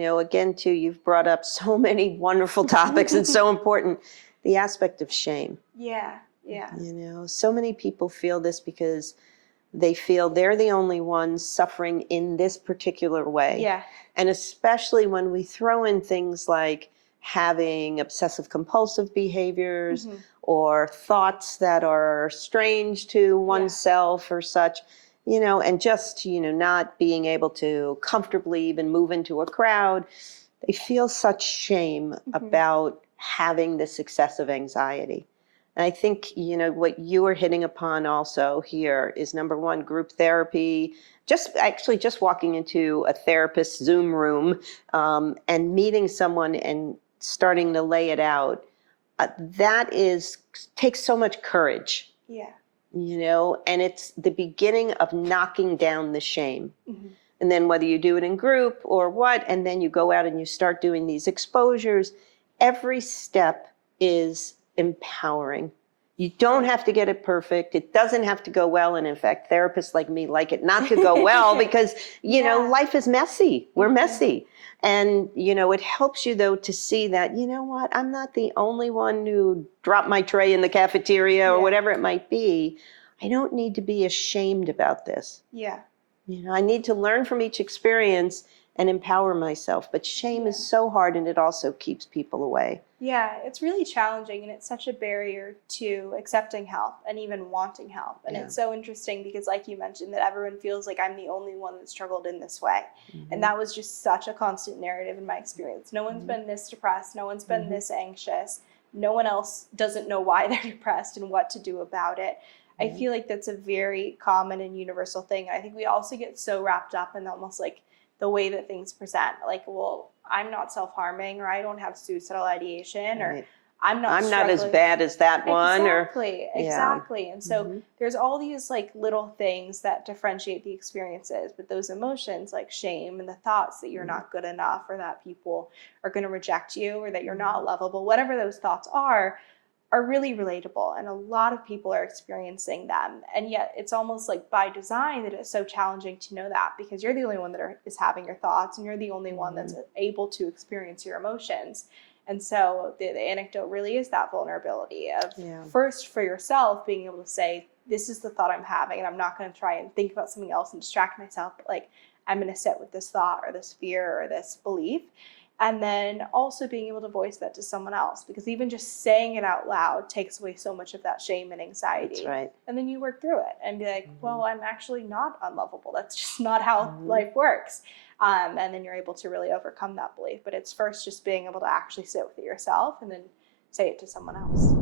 again, too, you've brought up so many wonderful topics and so important. The aspect of shame. Yeah. So many people feel this because they feel they're the only ones suffering in this particular way. Yeah. And especially when we throw in things like having obsessive compulsive behaviors or thoughts that are strange to oneself or such, and just, not being able to comfortably even move into a crowd. They feel such shame about having this excessive anxiety. And I think, what you are hitting upon also here is, number one, group therapy, just walking into a therapist's Zoom room and meeting someone and starting to lay it out. That takes so much courage. Yeah. And it's the beginning of knocking down the shame. And then whether you do it in group or what, and then you go out and you start doing these exposures, every step is empowering. You don't have to get it perfect. It doesn't have to go well. And in fact, therapists like me like it not to go well because, life is messy. We're messy. And, it helps you, though, to see that, what, I'm not the only one who dropped my tray in the cafeteria or whatever it might be. I don't need to be ashamed about this. Yeah. I need to learn from each experience and empower myself. But shame is so hard, and it also keeps people away. Yeah, it's really challenging, and it's such a barrier to accepting help and even wanting help. And it's so interesting because, like you mentioned, that everyone feels like I'm the only one that struggled in this way. And that was just such a constant narrative in my experience. No one's been this depressed. No one's been this anxious. No one else doesn't know why they're depressed and what to do about it. I feel like that's a very common and universal thing. I think we also get so wrapped up in almost like the way that things present. Like, well, I'm not self-harming, or I don't have suicidal ideation, or I'm not as bad as that one. Exactly. And so there's all these like little things that differentiate the experiences, but those emotions like shame and the thoughts that you're not good enough, or that people are going to reject you, or that you're not lovable, whatever those thoughts are really relatable, and a lot of people are experiencing them. And yet it's almost like by design that it's so challenging to know that, because you're the only one that is having your thoughts, and you're the only one that's able to experience your emotions. And so the anecdote really is that vulnerability of first for yourself being able to say, this is the thought I'm having, and I'm not going to try and think about something else and distract myself, but like, I'm going to sit with this thought or this fear or this belief. And then also being able to voice that to someone else, because even just saying it out loud takes away so much of that shame and anxiety. That's right. And then you work through it and be like, well, I'm actually not unlovable. That's just not how life works. And then you're able to really overcome that belief. But it's first just being able to actually sit with it yourself and then say it to someone else.